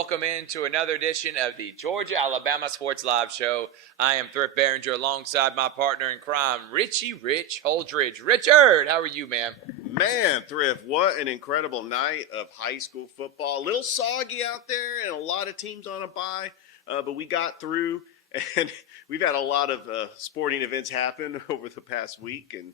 Welcome into another edition of the Georgia-Alabama Sports Live Show. I am Thrift Barringer alongside my partner in crime, Rich Holdridge. Richard, how are you, man? Man, Thrift, what an incredible night of high school football. A little soggy out there and a lot of teams on a bye, but we got through, and we've had a lot of sporting events happen over the past week, and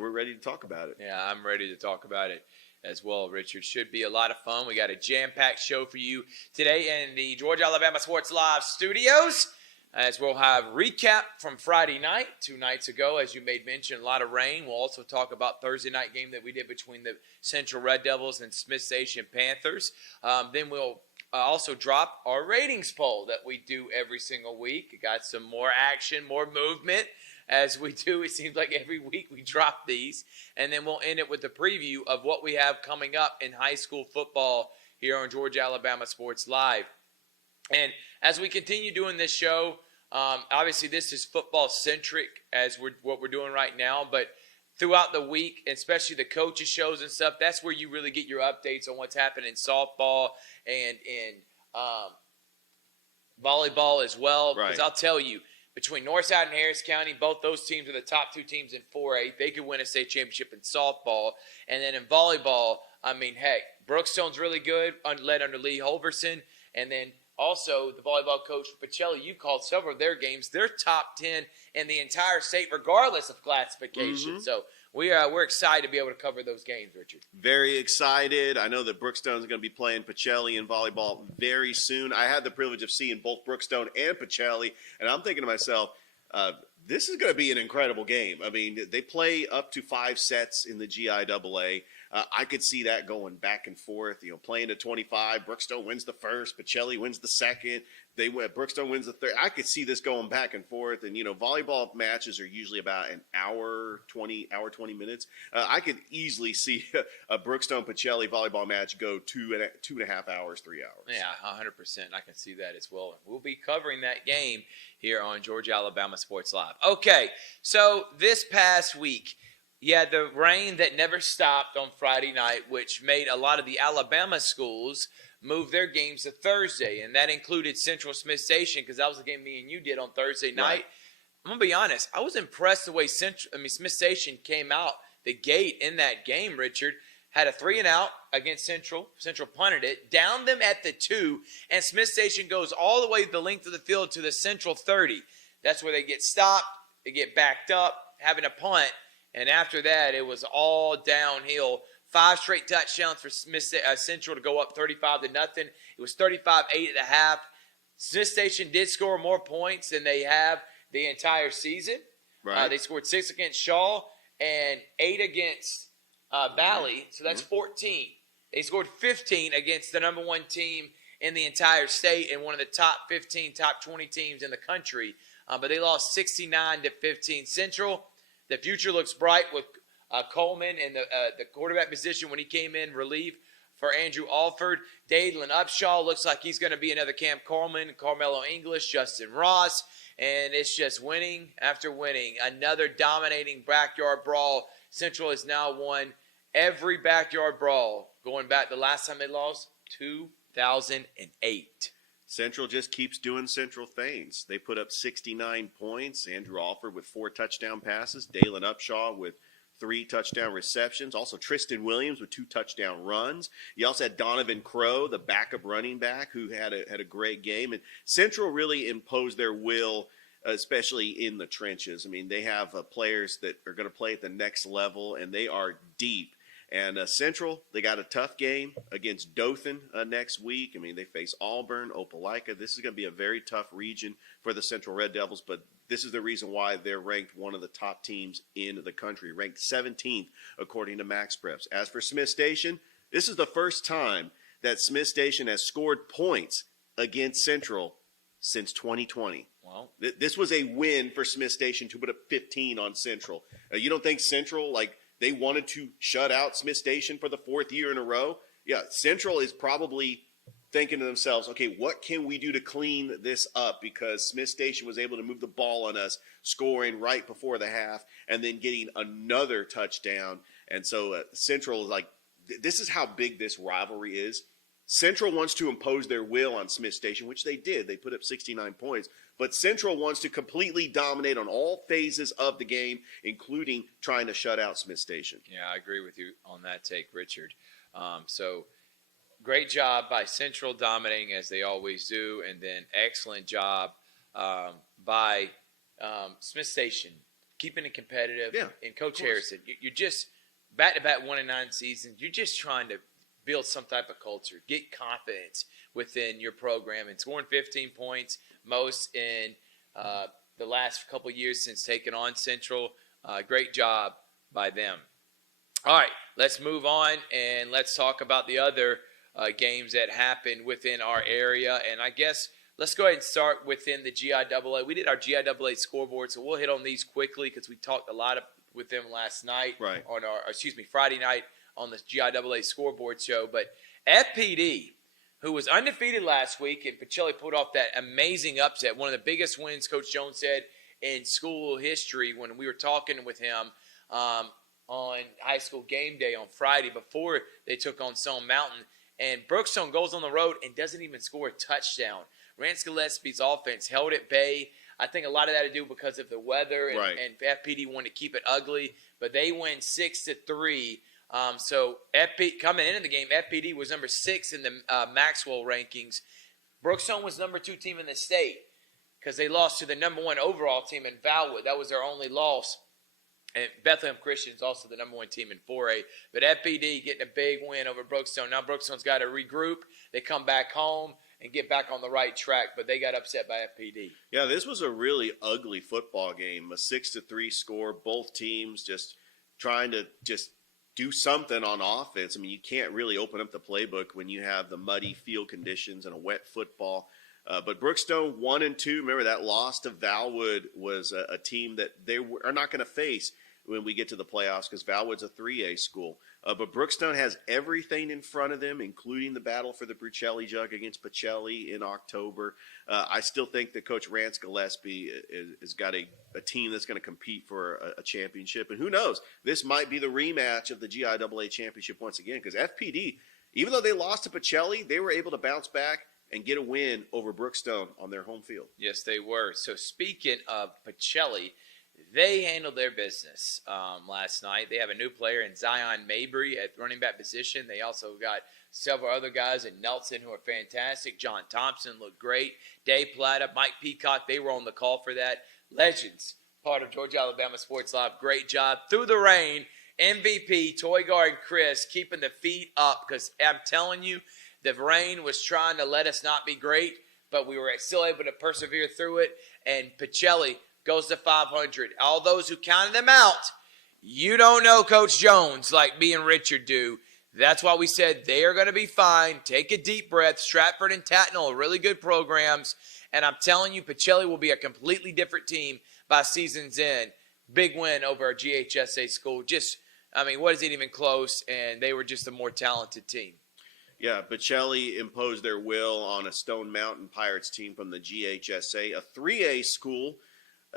we're ready to talk about it. Yeah, I'm ready to talk about it as well, Richard. Should be a lot of fun. We got a jam-packed show for you today in the Georgia-Alabama Sports Live studios, as we'll have recap from Friday night, 2 nights ago, as you made mention, a lot of rain. We'll also talk about Thursday night game that we did between the Central Red Devils and Smith Station Panthers. Then we'll also drop our ratings poll that we do every single week. Got some more action, more movement. As we do, it seems like every week we drop these. And then we'll end it with a preview of what we have coming up in high school football here on Georgia-Alabama Sports Live. And as we continue doing this show, obviously this is football-centric as what we're doing right now. But throughout the week, especially the coaches' shows and stuff, that's where you really get your updates on what's happening in softball and in volleyball as well. Right. Because I'll tell you, between Northside and Harris County, both those teams are the top 2 teams in 4A. They could win a state championship in softball. And then in volleyball, I mean, heck, Brookstone's really good, led under Lee Holverson. And then also the volleyball coach, Pacelli, you called several of their games. They're top 10 in the entire state, regardless of classification. So we're excited to be able to cover those games, Richard. Very excited. I know that Brookstone's going to be playing Pacelli in volleyball very soon. I had the privilege of seeing both Brookstone and Pacelli, and I'm thinking to myself, this is going to be an incredible game. I mean, they play up to 5 sets in the GIAA. I could see that going back and forth, playing to 25. Brookstone wins the first. Pacelli wins the second. Brookstone wins the third. I could see this going back and forth. And, volleyball matches are usually about an hour, 20 minutes. I could easily see a Brookstone-Pacelli volleyball match go 2.5 hours, 3 hours. Yeah, 100%. I can see that as well. We'll be covering that game here on Georgia-Alabama Sports Live. Okay, so this past week, the rain that never stopped on Friday night, which made a lot of the Alabama schools move their games to Thursday, and that included Central Smith Station because that was the game me and you did on Thursday night. Right. I'm going to be honest. I was impressed the way Smith Station came out the gate in that game, Richard. Had a 3-and-out against Central. Central punted it, downed them at the 2, and Smith Station goes all the way the length of the field to the Central 30. That's where they get stopped, they get backed up, having a punt. And after that, it was all downhill. 5 straight touchdowns for Central to go up 35-0. It was 35-8 at the half. Smith Station did score more points than they have the entire season. Right. They scored 6 against Shaw and 8 against Valley, so that's 14. They scored 15 against the number 1 team in the entire state and one of the top 15, top 20 teams in the country. But they lost 69-15. Central, the future looks bright with Coleman in the quarterback position when he came in relief for Andrew Alford. Daedalin Upshaw looks like he's going to be another Cam Coleman, Carmelo English, Justin Ross, and it's just winning after winning. Another dominating backyard brawl. Central has now won every backyard brawl going back the last time they lost, 2008. Central just keeps doing Central things. They put up 69 points. Andrew Alford with 4 touchdown passes. Daedalin Upshaw with 3 touchdown receptions. Also Tristan Williams with 2 touchdown runs. You also had Donovan Crow, the backup running back, who had a great game. And Central really imposed their will, especially in the trenches. I mean, they have players that are going to play at the next level, and they are deep. And Central, they got a tough game against Dothan next week. I mean, they face Auburn, Opelika. This is going to be a very tough region for the Central Red Devils, but this is the reason why they're ranked one of the top teams in the country, ranked 17th according to Max Preps. As for Smith Station, this is the first time that Smith Station has scored points against Central since 2020. Wow. This was a win for Smith Station to put up 15 on Central. You don't think Central, they wanted to shut out Smith Station for the 4th year in a row? Yeah, Central is probably thinking to themselves, okay, what can we do to clean this up? Because Smith Station was able to move the ball on us, scoring right before the half, and then getting another touchdown. And so Central is this is how big this rivalry is. Central wants to impose their will on Smith Station, which they did. They put up 69 points. But Central wants to completely dominate on all phases of the game, including trying to shut out Smith Station. Yeah, I agree with you on that take, Richard. So great job by Central dominating as they always do, and then excellent job by Smith Station keeping it competitive. Yeah, and Coach Harrison, you're just back-to-back 1-9 seasons. You're just trying to build some type of culture, get confidence within your program, and scoring 15 points, most in the last couple of years since taking on Central. Great job by them. All right, let's move on, and let's talk about the other games that happened within our area. And I guess let's go ahead and start within the GIAA. We did our GIAA scoreboard, so we'll hit on these quickly because we talked a lot with them last night on Friday night on the GIAA scoreboard show. But FPD, who was undefeated last week, and Pacelli pulled off that amazing upset, one of the biggest wins, Coach Jones said, in school history when we were talking with him on high school game day on Friday before they took on Stone Mountain. And Brookstone goes on the road and doesn't even score a touchdown. Rance Gillespie's offense held at bay. I think a lot of that to do because of the weather, and FPD wanted to keep it ugly, but they win 6-3. So coming into the game, FPD was number 6 in the Maxwell rankings. Brookstone was number 2 team in the state because they lost to the number 1 overall team in Valwood. That was their only loss. And Bethlehem Christian's also the number 1 team in 4A. But FPD getting a big win over Brookstone. Now Brookstone's got to regroup. They come back home and get back on the right track, but they got upset by FPD. Yeah, this was a really ugly football game. A 6-3 score. Both teams just trying to just do something on offense. I mean, you can't really open up the playbook when you have the muddy field conditions and a wet football. But Brookstone 1-2. Remember that loss to Valwood was a team that they are not going to face when we get to the playoffs because Valwood's a 3A school. But Brookstone has everything in front of them, including the battle for the Brucelli Jug against Pacelli in October. I still think that Coach Rance Gillespie has got a team that's going to compete for a championship. And who knows, this might be the rematch of the GIAA championship once again because FPD, even though they lost to Pacelli, they were able to bounce back and get a win over Brookstone on their home field. Yes, they were. So speaking of Pacelli, they handled their business last night. They have a new player in Zion Mabry at running back position. They also got several other guys in Nelson who are fantastic. John Thompson looked great. Dave Plata, Mike Peacock, they were on the call for that. Legends, part of Georgia Alabama Sports Live. Great job through the rain. MVP, Toy Guard Chris, keeping the feet up because I'm telling you, the rain was trying to let us not be great, but we were still able to persevere through it. And Pacelli goes to 500. All those who counted them out, you don't know Coach Jones like me and Richard do. That's why we said they are going to be fine. Take a deep breath. Stratford and Tatnall are really good programs. And I'm telling you, Pacelli will be a completely different team by season's end. Big win over a GHSA school. What is it even close? And they were just a more talented team. Yeah, Pacelli imposed their will on a Stone Mountain Pirates team from the GHSA, a 3A school.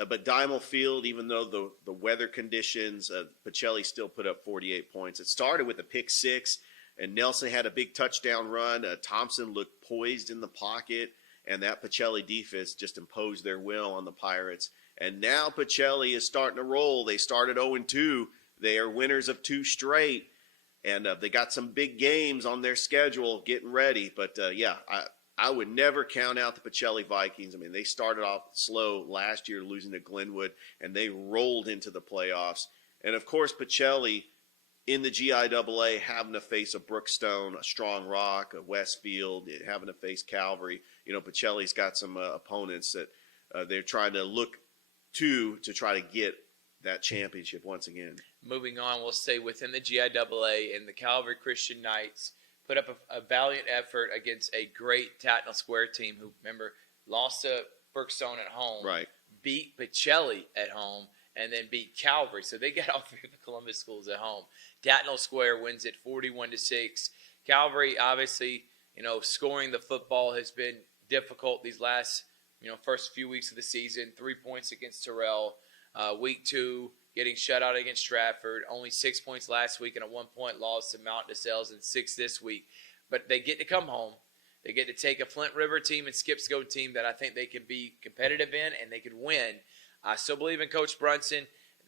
But Dimal Field, even though the weather conditions, Pacelli still put up 48 points. It started with a pick 6, and Nelson had a big touchdown run. Thompson looked poised in the pocket, and that Pacelli defense just imposed their will on the Pirates. And now Pacelli is starting to roll. They started 0-2. They are winners of 2 straight. And they got some big games on their schedule getting ready. But, I would never count out the Pacelli Vikings. I mean, they started off slow last year losing to Glenwood, and they rolled into the playoffs. And, of course, Pacelli in the GIAA having to face a Brookstone, a Strong Rock, a Westfield, having to face Calvary. You know, Pacelli's got some opponents that they're trying to look to try to get that championship once again. Moving on, we'll stay within the GIAA, and the Calvary Christian Knights put up a valiant effort against a great Tatnall Square team who, remember, lost to Brookstone at home, beat Pacelli at home, and then beat Calvary. So they got all 3 of the Columbus schools at home. Tatnall Square wins it 41-6. Calvary, obviously, scoring the football has been difficult these last, first few weeks of the season. 3 points against Terrell. Week 2, getting shut out against Stratford. Only 6 points last week and a 1-point loss to Mount DeSales and 6 this week. but they get to come home. They get to take a Flint River team and Skipsco team that I think they can be competitive in and they could win. I still believe in Coach Brunson.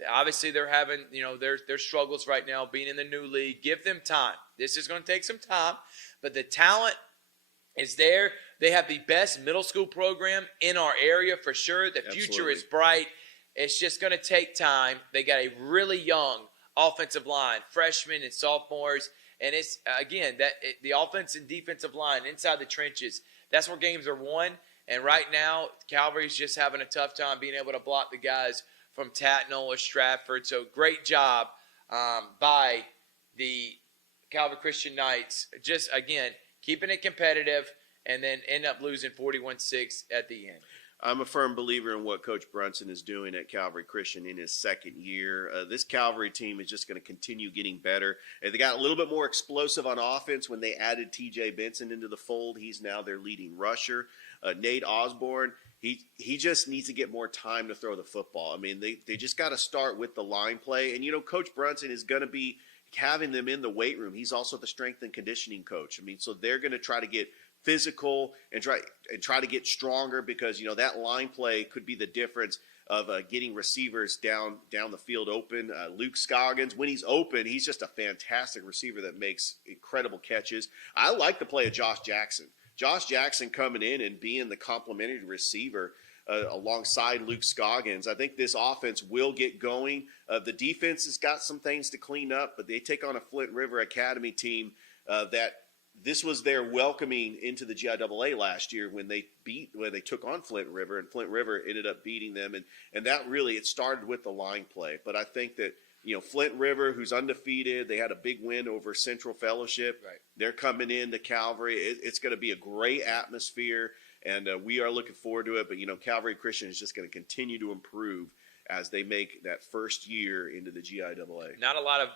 Obviously, they're having, their struggles right now being in the new league. Give them time. This is going to take some time, but the talent is there. They have the best middle school program in our area for sure. The future is bright. It's just going to take time. They got a really young offensive line, freshmen and sophomores. And it's, again, the offense and defensive line inside the trenches, that's where games are won. And right now, Calvary's just having a tough time being able to block the guys from Tatnall or Stratford. So great job by the Calvary Christian Knights. Just, again, keeping it competitive and then end up losing 41-6 at the end. I'm a firm believer in what Coach Brunson is doing at Calvary Christian in his second year. This Calvary team is just going to continue getting better. They got a little bit more explosive on offense when they added T.J. Benson into the fold. He's now their leading rusher. Nate Osborne, he just needs to get more time to throw the football. I mean, they just got to start with the line play. And, Coach Brunson is going to be having them in the weight room. He's also the strength and conditioning coach. I mean, so they're going to try to get physical and try to get stronger because that line play could be the difference of getting receivers down the field open. Luke Scoggins, when he's open, he's just a fantastic receiver that makes incredible catches. I like the play of Josh Jackson. Josh Jackson coming in and being the complimentary receiver alongside Luke Scoggins. I think this offense will get going. The defense has got some things to clean up, but they take on a Flint River Academy team that this was their welcoming into the GIAA last year when they took on Flint River, and Flint River ended up beating them. And that really, it started with the line play. But I think that, Flint River, who's undefeated, they had a big win over Central Fellowship. Right. They're coming into Calvary. It's going to be a great atmosphere, and we are looking forward to it. But, Calvary Christian is just going to continue to improve as they make that first year into the GIAA. Not a lot of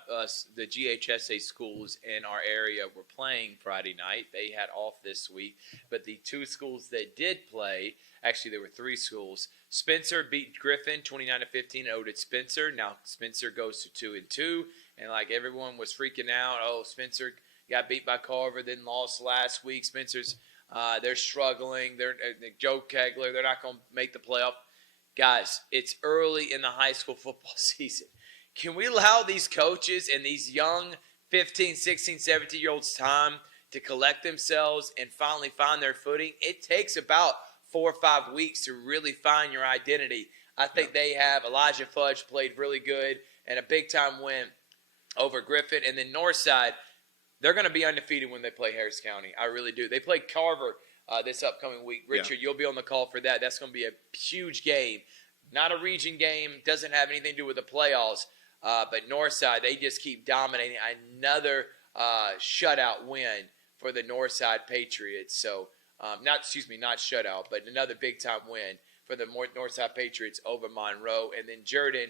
the GHSA schools in our area were playing Friday night. They had off this week. But the two schools that did play, actually there were three schools. Spencer beat Griffin 29-15, owed it Spencer. Now Spencer goes to 2-2. And like everyone was freaking out, Spencer got beat by Carver, then lost last week. Spencer's, they're struggling. They're Joe Kegler, they're not going to make the playoff. Guys, it's early in the high school football season. Can we allow these coaches and these young 15, 16, 17-year-olds time to collect themselves and finally find their footing? It takes about 4 or 5 weeks to really find your identity. I think they have. Elijah Fudge played really good and a big-time win over Griffin. And then Northside, they're going to be undefeated when they play Harris County. I really do. They play Carver this upcoming week. Richard, you'll be on the call for that. That's going to be a huge game. Not a region game. Doesn't have anything to do with the playoffs. But Northside, they just keep dominating. Another shutout win for the Northside Patriots. So, not shutout, but another big-time win for the Northside Patriots over Monroe. And then Jordan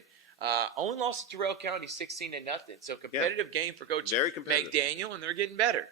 only lost to Terrell County 16-0. So, competitive game for Coach McDaniel, and they're getting better.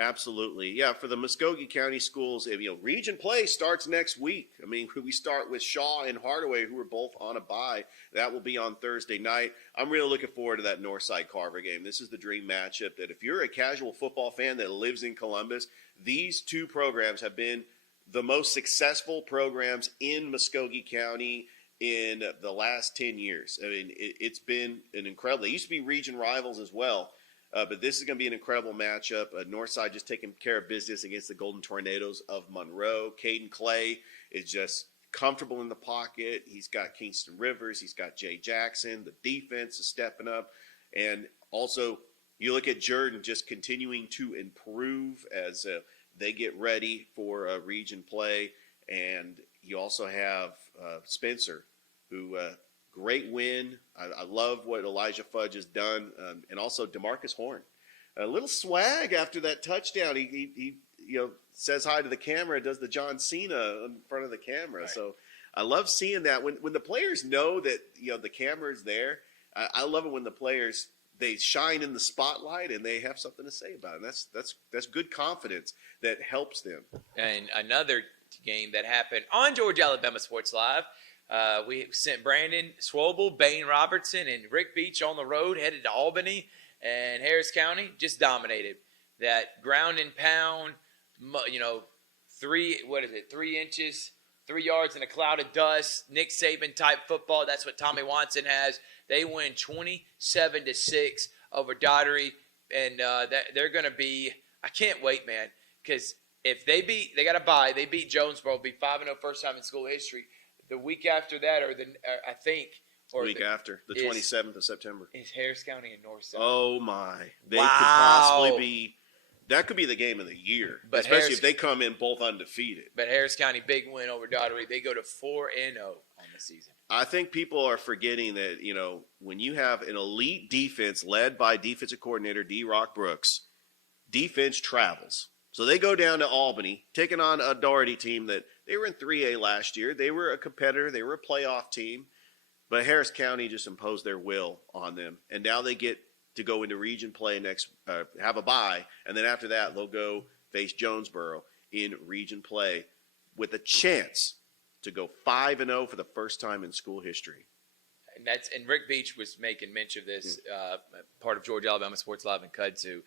Absolutely. Yeah, for the Muskogee County schools, region play starts next week. I mean, we start with Shaw and Hardaway, who are both on a bye. That will be on Thursday night. I'm really looking forward to that Northside Carver game. This is the dream matchup that if you're a casual football fan that lives in Columbus, these two programs have been the most successful programs in Muskogee County in the last 10 years. I mean, it's been an incredible – they used to be region rivals as well. But this is going to be an incredible matchup. Northside just taking care of business against the Golden Tornadoes of Monroe. Caden Clay is just comfortable in the pocket. He's got Kingston Rivers. He's got Jay Jackson. The defense is stepping up. And also, you look at Jordan just continuing to improve as they get ready for region play. And you also have Spencer, who great win. I love what Elijah Fudge has done. And also DeMarcus Horn. A little swag after that touchdown. He says hi to the camera, does the John Cena in front of the camera. Right. So I love seeing that. When the players know that the camera is there, I love it when the players, they shine in the spotlight and they have something to say about it. And that's good confidence that helps them. And another game that happened on Georgia Alabama Sports Live, we sent Brandon Swobel, Bain Robertson, and Rick Beach on the road, headed to Albany, and Harris County just dominated. that ground and pound, 3 inches, 3 yards in a cloud of dust, Nick Saban type football. That's what Tommy Watson has. They win 27-6 over Daugherty, and they're going to be. I can't wait, man, because if they got to bye. They beat Jonesboro, be 5-0 first time in school history. The week after that, after the 27th of September, is Harris County and Northside. Oh my! They could possibly be. That could be the game of the year, but especially if they come in both undefeated. But Harris County, big win over Daugherty. They go to 4-0 on the season. I think people are forgetting that, when you have an elite defense led by defensive coordinator D. Rock Brooks, defense travels. So they go down to Albany, taking on a Daugherty team that they were in 3A last year. They were a competitor. They were a playoff team. But Harris County just imposed their will on them. And now they get to go into region play have a bye, and then after that they'll go face Jonesboro in region play with a chance to go 5-0 for the first time in school history. And Rick Beach was making mention of this, part of Georgia Alabama Sports Live and Kudzu.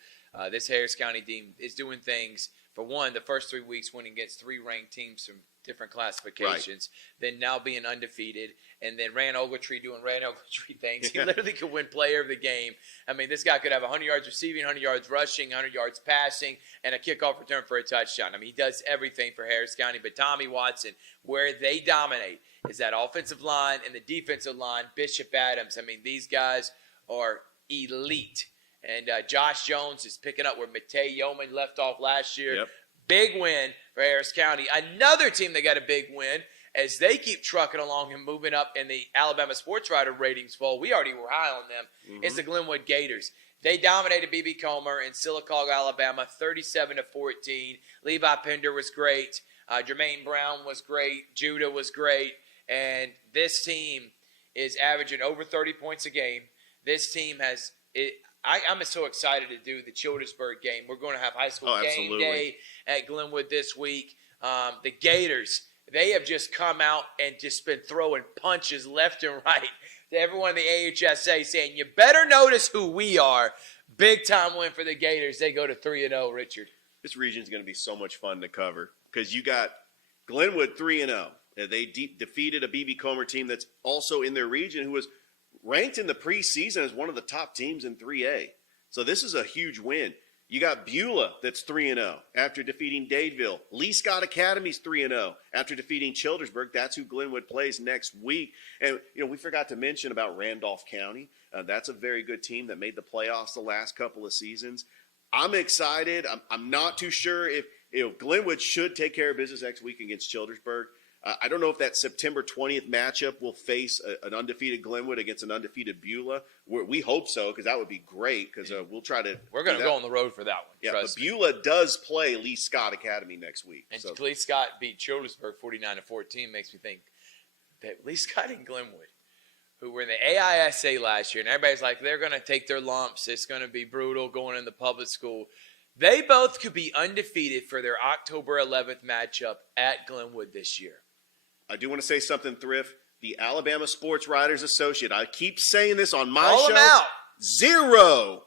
This Harris County team is doing things. For one, the first 3 weeks winning against 3 ranked teams from different classifications, then now being undefeated, and then Rand Ogletree doing Rand Ogletree things. He literally could win player of the game. I mean, this guy could have 100 yards receiving, 100 yards rushing, 100 yards passing, and a kickoff return for a touchdown. I mean, he does everything for Harris County. But Tommy Watson, where they dominate is that offensive line and the defensive line. Bishop Adams, I mean, these guys are elite. And Josh Jones is picking up where Matei Yeoman left off last year. Yep. Big win for Harris County. Another team that got a big win as they keep trucking along and moving up in the Alabama Sports Writer ratings poll. We already were high on them. Mm-hmm. It's the Glenwood Gators. They dominated B.B. Comer in Sylacauga, Alabama, 37-14. Levi Pender was great. Jermaine Brown was great. Judah was great. And this team is averaging over 30 points a game. This team has I'm so excited to do the Childersburg game. We're going to have high school game day at Glenwood this week. The Gators, they have just come out and just been throwing punches left and right to everyone in the AHSA saying, you better notice who we are. Big time win for the Gators. They go to 3-0, Richard. This region is going to be so much fun to cover because you got Glenwood 3-0. They defeated a B.B. Comer team that's also in their region who was ranked in the preseason as one of the top teams in 3A. So this is a huge win. You got Beulah that's 3-0 after defeating Dadeville. Lee Scott Academy's 3-0 after defeating Childersburg. That's who Glenwood plays next week. And, we forgot to mention about Randolph County. That's a very good team that made the playoffs the last couple of seasons. I'm excited. I'm not too sure if Glenwood should take care of business next week against Childersburg. I don't know if that September 20th matchup will face an undefeated Glenwood against an undefeated Beulah. We hope so because that would be great because we'll try to. We're going to go on the road for that one. Yeah, but Beulah does play Lee Scott Academy next week. And Lee Scott beat Childersburg 49-14 makes me think that Lee Scott and Glenwood, who were in the AISA last year, and everybody's like, they're going to take their lumps. It's going to be brutal going in the public school. They both could be undefeated for their October 11th matchup at Glenwood this year. I do want to say something, Thrift. The Alabama Sports Writers Associate, I keep saying this on my show. Out. 0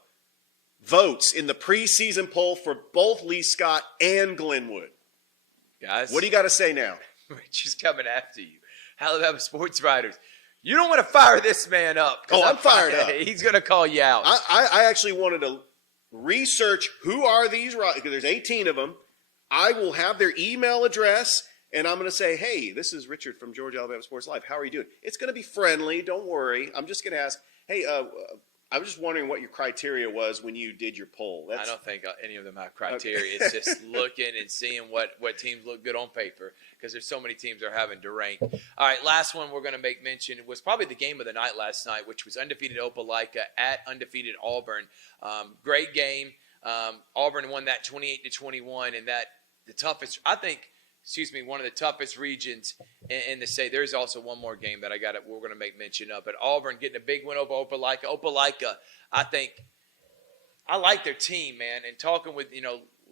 votes in the preseason poll for both Lee Scott and Glenwood. Guys, what do you got to say now? Rich is coming after you. Alabama Sports Writers. You don't want to fire this man up. Oh, I'm fired up. He's going to call you out. I actually wanted to research who are these writers, because there's 18 of them. I will have their email address. And I'm going to say, hey, this is Richard from Georgia Alabama Sports Live. How are you doing? It's going to be friendly. Don't worry. I'm just going to ask, hey, I was just wondering what your criteria was when you did your poll. I don't think any of them have criteria. Okay. It's just looking and seeing what teams look good on paper because there's so many teams that are having to rank. All right, last one we're going to make mention was probably the game of the night last night, which was undefeated Opelika at undefeated Auburn. Great game. Auburn won that 28-21, and that the toughest, I think, one of the toughest regions in the state. There's also one more game that we're going to make mention of. But Auburn getting a big win over Opelika. Opelika, I like their team, man. And talking with,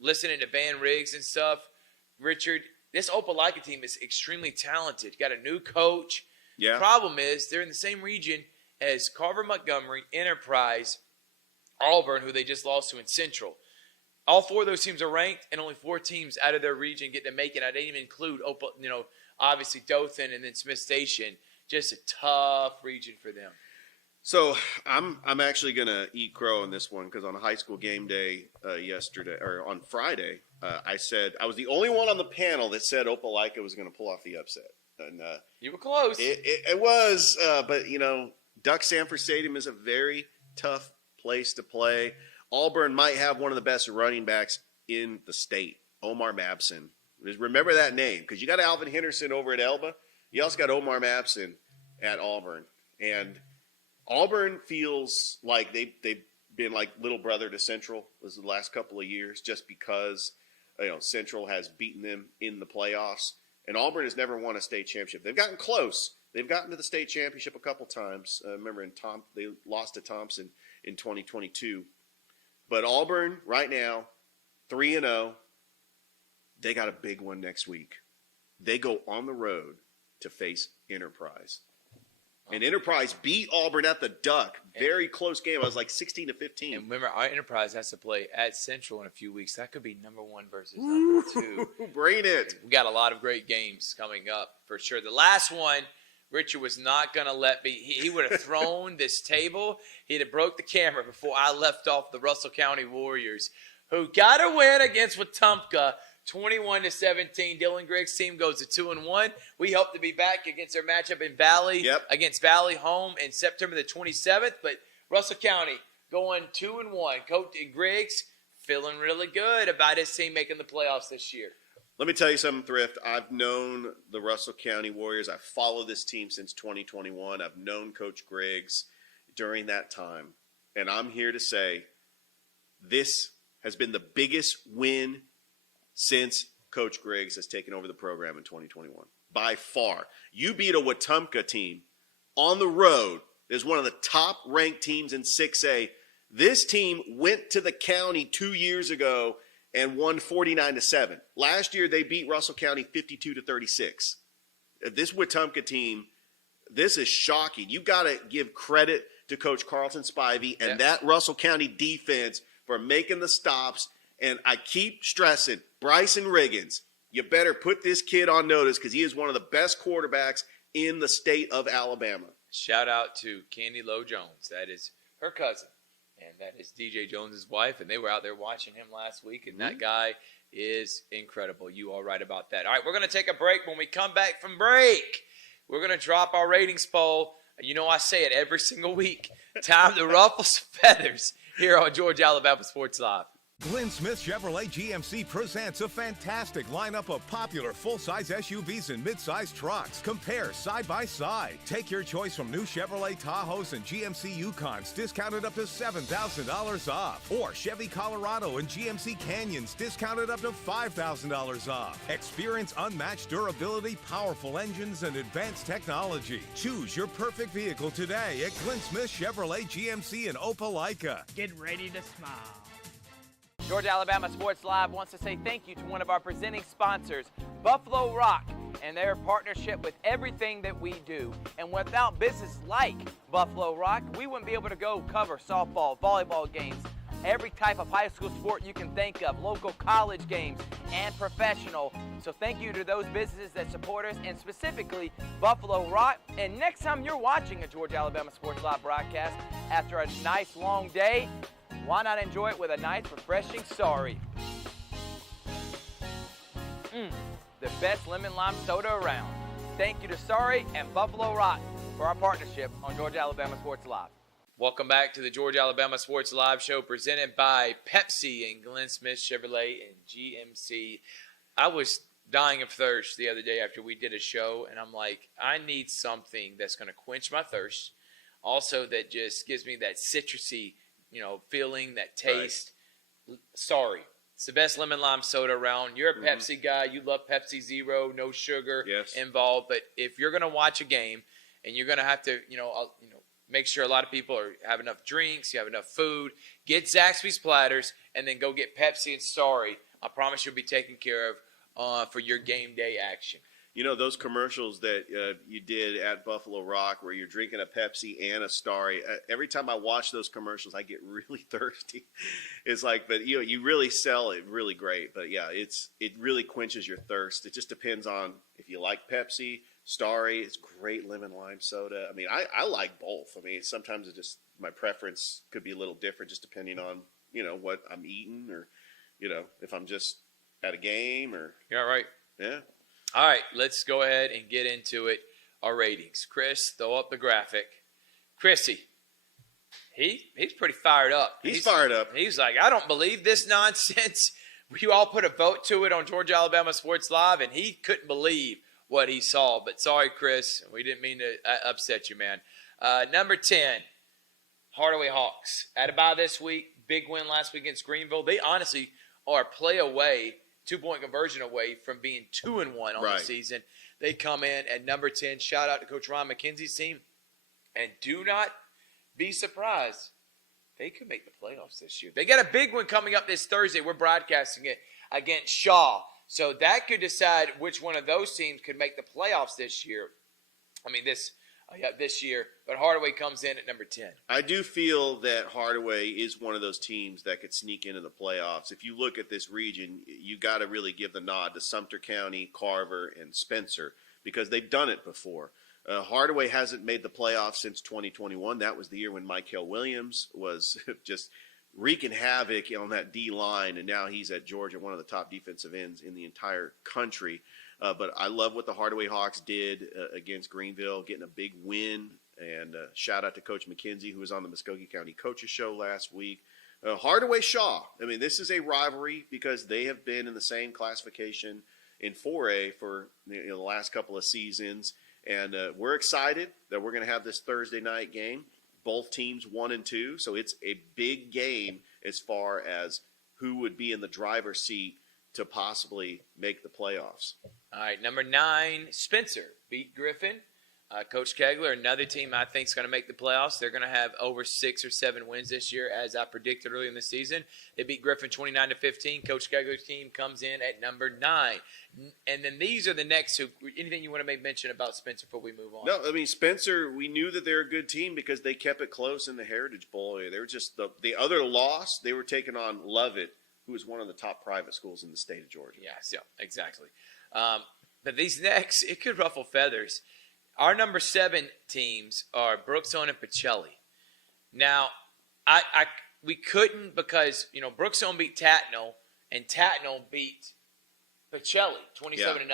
listening to Van Riggs and stuff, Richard, this Opelika team is extremely talented. Got a new coach. Yeah. The problem is they're in the same region as Carver Montgomery, Enterprise, Auburn, who they just lost to in Central. all 4 of those teams are ranked, and only 4 teams out of their region get to make it. I didn't even include, obviously Dothan and then Smith Station. Just a tough region for them. So I'm actually gonna eat crow on this one because on a high school game day on Friday, I said I was the only one on the panel that said Opelika was going to pull off the upset, and you were close. It was, but Duck Sanford Stadium is a very tough place to play. Auburn might have one of the best running backs in the state, Omar Mabson. Just remember that name because you got Alvin Henderson over at Elba. You also got Omar Mabson at Auburn, and Auburn feels like they've been like little brother to Central the last couple of years just because Central has beaten them in the playoffs. And Auburn has never won a state championship. They've gotten close. They've gotten to the state championship a couple times. Remember, they lost to Thompson in 2022. But Auburn right now, 3-0. They got a big one next week. They go on the road to face Enterprise. And Enterprise beat Auburn at the Duck. Very close game. I was like 16-15. And remember, our Enterprise has to play at Central in a few weeks. That could be number 1 versus number 2. Bring it. We got a lot of great games coming up for sure. The last one, Richard was not going to let me. He would have thrown this table. He'd have broke the camera before I left off the Russell County Warriors, who got a win against Wetumpka. 21-17. Dylan Gregg's team goes to 2-1. We hope to be back against their matchup in Valley against Valley home in September the 27th. But Russell County going 2-1. Coach Griggs feeling really good about his team making the playoffs this year. Let me tell you something, Thrift. I've known the Russell County Warriors. I've followed this team since 2021. I've known Coach Griggs during that time. And I'm here to say this has been the biggest win since Coach Griggs has taken over the program in 2021. By far. You beat a Wetumpka team on the road. There's one of the top-ranked teams in 6A. This team went to the county 2 years ago and won 49-7. Last year, they beat Russell County 52-36. This Wetumpka team, this is shocking. You got to give credit to Coach Carlton Spivey and that Russell County defense for making the stops. And I keep stressing, Bryson Riggins, you better put this kid on notice because he is one of the best quarterbacks in the state of Alabama. Shout out to Candy Lowe Jones. That is her cousin. And that is DJ Jones's wife. And they were out there watching him last week. And that guy is incredible. You are right about that. All right, we're going to take a break. When we come back from break, we're going to drop our ratings poll. You know I say it every single week. Time to ruffle some feathers here on Georgia Alabama Sports Live. Glenn Smith Chevrolet GMC presents a fantastic lineup of popular full-size SUVs and mid-size trucks. Compare side by side. Take your choice from new Chevrolet Tahoes and GMC Yukons, discounted up to $7,000 off. Or Chevy Colorado and GMC Canyons, discounted up to $5,000 off. Experience unmatched durability, powerful engines, and advanced technology. Choose your perfect vehicle today at Glenn Smith Chevrolet GMC in Opelika. Get ready to smile. Georgia Alabama Sports Live wants to say thank you to one of our presenting sponsors, Buffalo Rock, and their partnership with everything that we do. And without businesses like Buffalo Rock, we wouldn't be able to go cover softball, volleyball games, every type of high school sport you can think of, local college games, and professional. So thank you to those businesses that support us, and specifically Buffalo Rock. And next time you're watching a Georgia Alabama Sports Live broadcast after a nice long day, why not enjoy it with a nice, refreshing sorry? The best lemon lime soda around. Thank you to Sorry and Buffalo Rock for our partnership on Georgia Alabama Sports Live. Welcome back to the Georgia Alabama Sports Live show presented by Pepsi and Glenn Smith Chevrolet and GMC. I was dying of thirst the other day after we did a show, and I'm like, I need something that's going to quench my thirst. Also, that just gives me that citrusy feeling, that taste. Right. Sorry. It's the best lemon lime soda around. You're a Pepsi guy. You love Pepsi Zero, no sugar involved. But if you're going to watch a game and you're going to have to, make sure a lot of people have enough drinks, you have enough food, get Zaxby's platters, and then go get Pepsi and Sorry. I promise you'll be taken care of for your game day action. You know, those commercials that you did at Buffalo Rock where you're drinking a Pepsi and a Starry, every time I watch those commercials, I get really thirsty. It's like, but you really sell it really great. But yeah, it really quenches your thirst. It just depends on if you like Pepsi, Starry. It's great lemon lime soda. I mean, I like both. I mean, sometimes it just, my preference could be a little different just depending on, what I'm eating or, if I'm just at a game or. Yeah, right. Yeah. All right, let's go ahead and get into it. Our ratings. Chris, throw up the graphic. Chrissy, he's pretty fired up. He's fired up. He's like, I don't believe this nonsense. We all put a vote to it on Georgia Alabama Sports Live, and he couldn't believe what he saw. But sorry, Chris, we didn't mean to upset you, man. Number 10, Hardaway Hawks. At a bye this week, big win last week against Greenville. They honestly are play away, 2-point conversion away from being 2-1 on the season. They come in at number 10. Shout out to Coach Ron McKenzie's team. And do not be surprised. They could make the playoffs this year. They got a big one coming up this Thursday. We're broadcasting it against Shaw. So that could decide which one of those teams could make the playoffs this year. This year. But Hardaway comes in at number 10. I do feel that Hardaway is one of those teams that could sneak into the playoffs. If you look at this region, you got to really give the nod to Sumter County, Carver, and Spencer because they've done it before. Hardaway hasn't made the playoffs since 2021. That was the year when Michael Williams was just wreaking havoc on that D line, and now he's at Georgia, one of the top defensive ends in the entire country. But I love what the Hardaway Hawks did against Greenville, getting a big win. And shout out to Coach McKenzie, who was on the Muskogee County Coaches Show last week. Hardaway Shaw. I mean, this is a rivalry because they have been in the same classification in 4A for the last couple of seasons. And we're excited that we're going to have this Thursday night game. Both teams 1 and 2. So it's a big game as far as who would be in the driver's seat to possibly make the playoffs. All right, number 9, Spencer beat Griffin. Coach Kegler, another team I think is going to make the playoffs. They're going to have over 6 or 7 wins this year, as I predicted early in the season. They beat Griffin 29-15. Coach Kegler's team comes in at number 9. And then these are the next two. Anything you want to make mention about Spencer before we move on? No, I mean, Spencer, we knew that they're a good team because they kept it close in the Heritage Bowl. They were just the other loss, they were taking on Lovett, who is one of the top private schools in the state of Georgia. Yes, yeah, exactly. But these next, it could ruffle feathers. Our number 7 teams are Brookstone and Pacelli. Now, we couldn't because, Brookstone beat Tatnall, and Tatnall beat Pacelli 27-0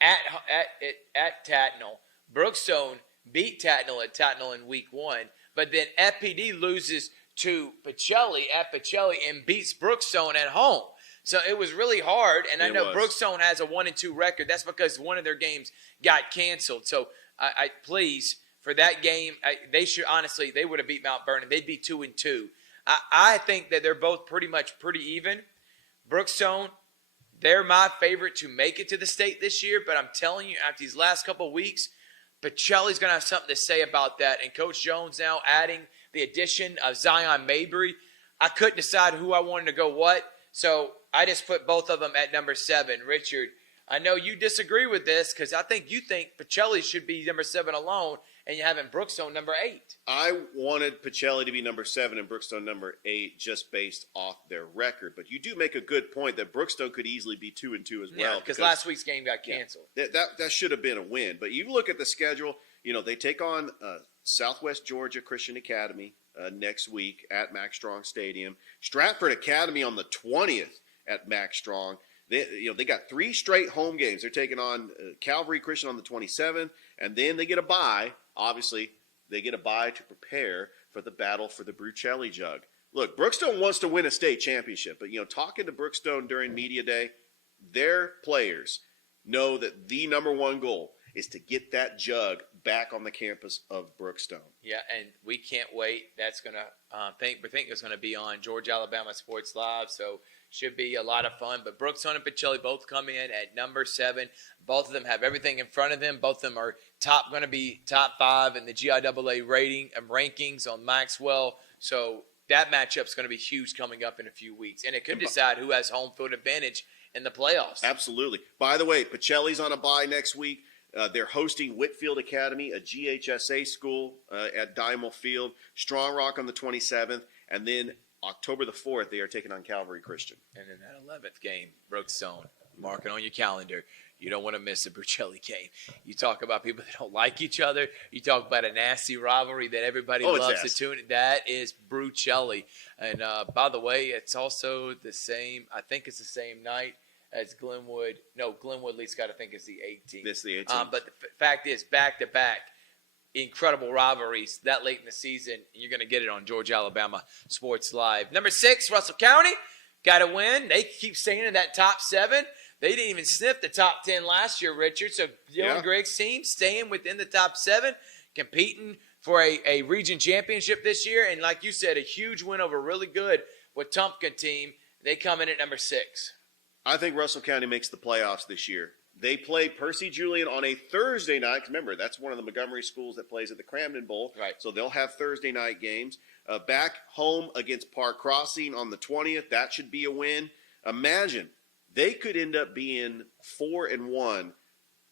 at Tatnall. Brookstone beat Tatnall at Tatnall in week 1, but then FPD loses to Pacelli at Pacelli and beats Brookstone at home. So it was really hard, and I know Brookstone has a 1-2 record. That's because one of their games got canceled. So I please, for that game, they would have beat Mount Vernon. They'd be 2-2. I think that they're both pretty even. Brookstone, they're my favorite to make it to the state this year, but I'm telling you, after these last couple of weeks, Pacelli's going to have something to say about that. And Coach Jones now adding the addition of Zion Mabry. I couldn't decide who I wanted to go what, so I just put both of them at number 7. Richard, I know you disagree with this because I think you think Pacelli should be number 7 alone, and you're having Brookstone number 8. I wanted Pacelli to be number 7 and Brookstone number 8 just based off their record. But you do make a good point that Brookstone could easily be 2-2 as well. Yeah, because last week's game got canceled. Yeah, that should have been a win. But you look at the schedule, they take on Southwest Georgia Christian Academy next week at Max Strong Stadium. Stratford Academy on the 20th at Max Strong. They got 3 straight home games. They're taking on Calvary Christian on the 27th, and then they get a bye. Obviously, they get a bye to prepare for the battle for the Brucelli Jug. Look, Brookstone wants to win a state championship, but talking to Brookstone during media day, their players know that the number 1 goal is to get that jug back on the campus of Brookstone. Yeah, and we can't wait. That's going to think it's going to be on Georgia Alabama Sports Live, so should be a lot of fun. But Brookstone and Pacelli both come in at number 7. Both of them have everything in front of them. Both of them are going to be top 5 in the GIAA rating and rankings on Maxwell. So that matchup's going to be huge coming up in a few weeks, and it could decide who has home field advantage in the playoffs. Absolutely. By the way, Pacelli's on a bye next week. They're hosting Whitfield Academy, a GHSA school at Diamond Field. Strong Rock on the 27th. And then October the 4th, they are taking on Calvary Christian. And then that 11th game, Brookstone. Mark it on your calendar. You don't want to miss a Brucelli game. You talk about people that don't like each other. You talk about a nasty rivalry that everybody loves to tune in. That is Brucelli. And by the way, it's also the same. I think it's the same night as Glenwood. No, Glenwood Lee Scott, I think, is the 18th. This is the 18th. But the fact is, back-to-back, incredible rivalries that late in the season. You're going to get it on Georgia Alabama Sports Live. Number 6, Russell County. Got to win. They keep staying in that top 7. They didn't even sniff the top 10 last year, Richard. So Dylan Gregg's team staying within the top 7, competing for a region championship this year. And like you said, a huge win over really good Wetumpka team. They come in at number 6. I think Russell County makes the playoffs this year. They play Percy Julian on a Thursday night. Remember, that's one of the Montgomery schools that plays at the Cramden Bowl. Right. So they'll have Thursday night games. Back home against Park Crossing on the 20th. That should be a win. Imagine they could end up being 4-1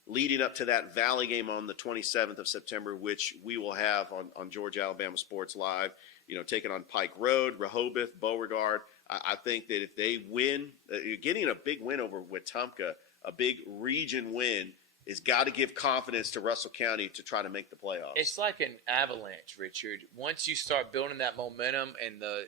leading up to that Valley game on the 27th of September, which we will have on Georgia Alabama Sports Live, taking on Pike Road, Rehoboth, Beauregard. I think that if they win, getting a big win over Wetumpka, a big region win, has got to give confidence to Russell County to try to make the playoffs. It's like an avalanche, Richard. Once you start building that momentum and the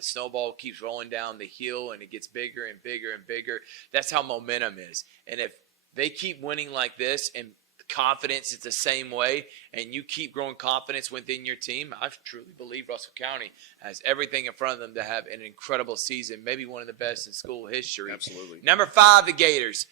snowball keeps rolling down the hill and it gets bigger and bigger and bigger, that's how momentum is. And if they keep winning like this and confidence is the same way and you keep growing confidence within your team, I truly believe Russell County has everything in front of them to have an incredible season, maybe one of the best in school history. Absolutely. Number 5, the Gators.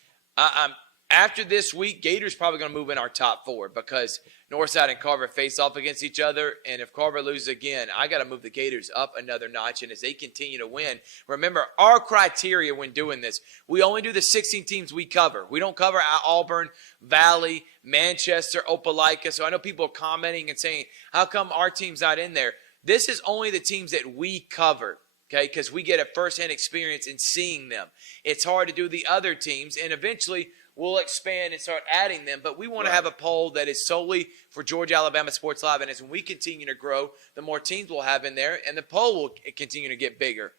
After this week, Gators probably going to move in our top 4 because Northside and Carver face off against each other. And if Carver loses again, I got to move the Gators up another notch. And as they continue to win, remember our criteria when doing this, we only do the 16 teams we cover. We don't cover Auburn, Valley, Manchester, Opelika. So I know people are commenting and saying, how come our team's not in there? This is only the teams that we cover. Okay, because we get a first-hand experience in seeing them. It's hard to do the other teams, and eventually we'll expand and start adding them. But we want to have a poll that is solely for Georgia Alabama Sports Live, and as we continue to grow, the more teams we'll have in there, and the poll will continue to get bigger.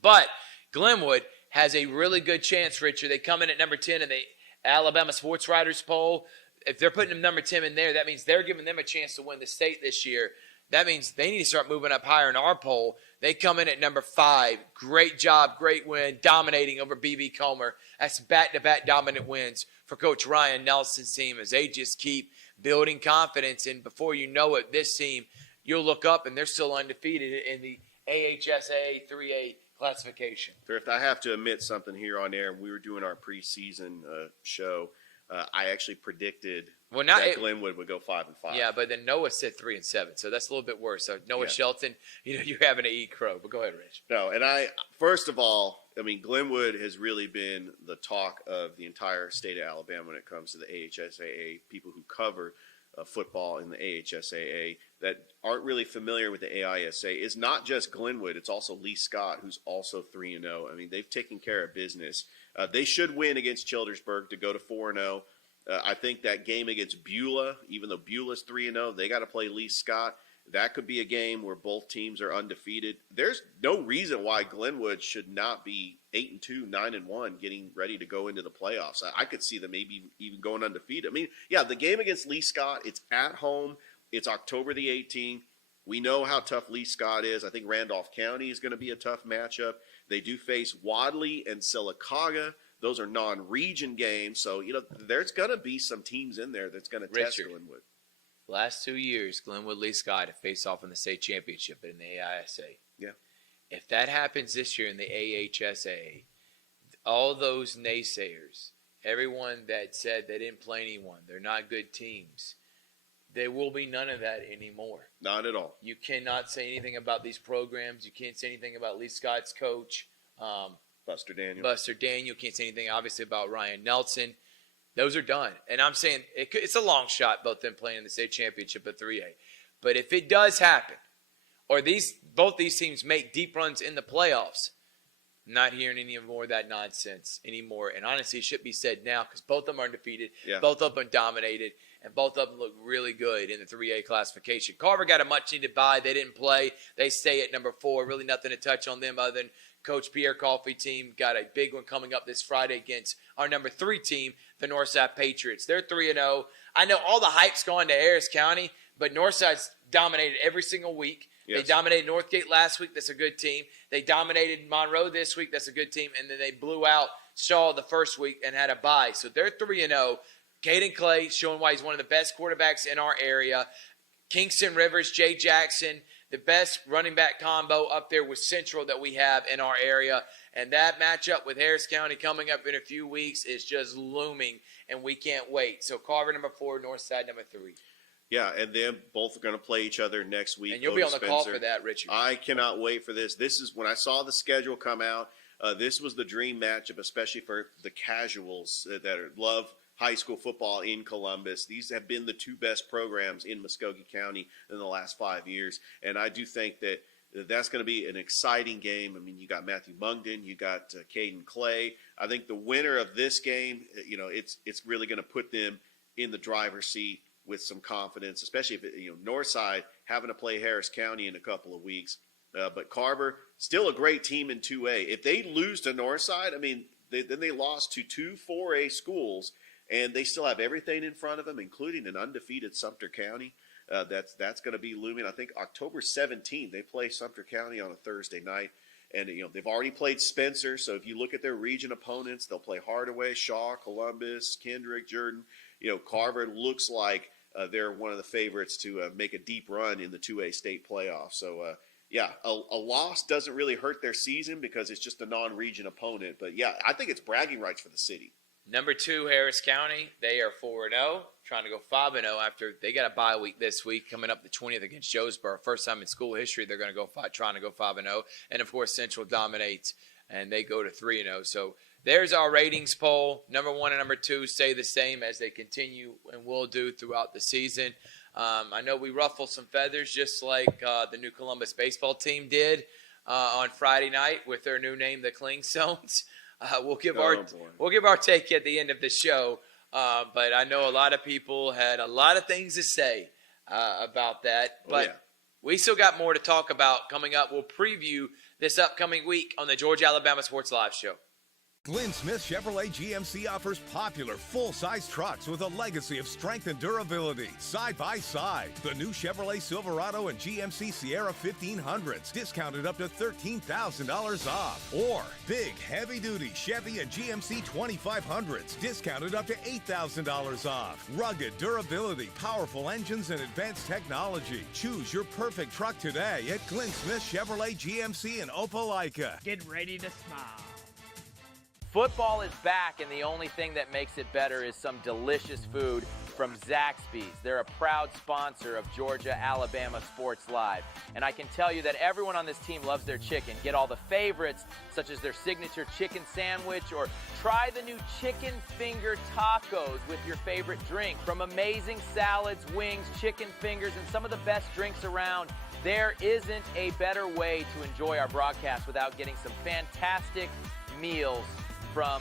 But Glenwood has a really good chance, Richard. They come in at number 10 in the Alabama Sports Writers poll. If they're putting them number 10 in there, that means they're giving them a chance to win the state this year. That means they need to start moving up higher in our poll. They come in at number 5. Great job, great win, dominating over B.B. Comer. That's back-to-back dominant wins for Coach Ryan Nelson's team as they just keep building confidence. And before you know it, this team, you'll look up and they're still undefeated in the AHSA 3A classification. Thrift, I have to admit something here on air. We were doing our preseason show. I actually predicted that Glenwood would go 5-5. Yeah, but then Noah said 3-7, so that's a little bit worse. So Noah Shelton, you're having to eat crow. But go ahead, Rich. No, and first of all, Glenwood has really been the talk of the entire state of Alabama when it comes to the AHSAA. People who cover football in the AHSAA that aren't really familiar with the AISA is not just Glenwood. It's also Lee Scott, who's also 3-0. They've taken care of business. They should win against Childersburg to go to 4-0. I think that game against Beulah, even though Beulah's 3-0, they got to play Lee Scott. That could be a game where both teams are undefeated. There's no reason why Glenwood should not be 8-2, 9-1, getting ready to go into the playoffs. I could see them maybe even going undefeated. The game against Lee Scott, it's at home. It's October the 18th. We know how tough Lee Scott is. I think Randolph County is going to be a tough matchup. They do face Wadley and Sylacauga. Those are non-region games. So, there's going to be some teams in there that's going to test Glenwood. Last 2 years, Glenwood Lee Scott have faced off in the state championship in the AISA. Yeah. If that happens this year in the AHSA, all those naysayers, everyone that said they didn't play anyone, they're not good teams, there will be none of that anymore. Not at all. You cannot say anything about these programs. You can't say anything about Lee Scott's coach. Buster Daniel. You can't say anything, obviously, about Ryan Nelson. Those are done. And I'm saying it's a long shot, both them playing in the state championship at 3A. But if it does happen, or both these teams make deep runs in the playoffs, I'm not hearing any more of that nonsense anymore. And honestly, it should be said now because both of them are undefeated. Yeah. Both of them dominated. And both of them look really good in the 3A classification. Carver got a much-needed bye. They didn't play. They stay at number 4. Really nothing to touch on them other than Coach Pierre Coffey team got a big one coming up this Friday against our number 3 team, the Northside Patriots. They're 3-0. I know all the hype's gone to Harris County, but Northside's dominated every single week. Yes. They dominated Northgate last week. That's a good team. They dominated Monroe this week. That's a good team. And then they blew out Shaw the first week and had a bye. So they're 3-0. Caden Clay showing why he's one of the best quarterbacks in our area. Kingston Rivers, Jay Jackson, the best running back combo up there with Central that we have in our area. And that matchup with Harris County coming up in a few weeks is just looming, and we can't wait. So Carver number 4, Northside number 3. Yeah, and then both are going to play each other next week. And you'll be on the call for that, Richard. I cannot wait for this. This is when I saw the schedule come out. This was the dream matchup, especially for the casuals that love high school football in Columbus. These have been the 2 best programs in Muskogee County in the last 5 years, and I do think that that's going to be an exciting game. I mean, you got Matthew Mungden, you got Caden Clay. I think the winner of this game, it's really going to put them in the driver's seat with some confidence, especially if Northside having to play Harris County in a couple of weeks. But Carver, still a great team in 2A. If they lose to Northside, I mean, then they lost to 2 4A schools, and they still have everything in front of them, including an undefeated Sumter County. That's going to be looming. I think October 17th, they play Sumter County on a Thursday night. And, they've already played Spencer. So if you look at their region opponents, they'll play Hardaway, Shaw, Columbus, Kendrick, Jordan. Carver looks like they're one of the favorites to make a deep run in the 2A state playoff. So, a loss doesn't really hurt their season because it's just a non-region opponent. But, I think it's bragging rights for the city. Number 2, Harris County. They are 4-0, trying to go 5-0 after they got a bye week this week, coming up the 20th against Jonesboro. First time in school history they're going to go trying to go 5-0. And, of course, Central dominates, and they go to 3-0. So there's our ratings poll. Number 1 and number 2 stay the same as they continue and will do throughout the season. I know we ruffled some feathers just like the new Columbus baseball team did on Friday night with their new name, the Clingstones. We'll give our take at the end of the show, but I know a lot of people had a lot of things to say about that. But we still got more to talk about coming up. We'll preview this upcoming week on the Georgia Alabama Sports Live Show. Glenn Smith Chevrolet GMC offers popular full-size trucks with a legacy of strength and durability. Side by side, the new Chevrolet Silverado and GMC Sierra 1500s, discounted up to $13,000 off. Or big, heavy-duty Chevy and GMC 2500s, discounted up to $8,000 off. Rugged durability, powerful engines, and advanced technology. Choose your perfect truck today at Glenn Smith Chevrolet GMC in Opelika. Get ready to smile. Football is back, and the only thing that makes it better is some delicious food from Zaxby's. They're a proud sponsor of Georgia Alabama Sports Live. And I can tell you that everyone on this team loves their chicken. Get all the favorites, such as their signature chicken sandwich, or try the new chicken finger tacos with your favorite drink. From amazing salads, wings, chicken fingers, and some of the best drinks around, there isn't a better way to enjoy our broadcast without getting some fantastic meals from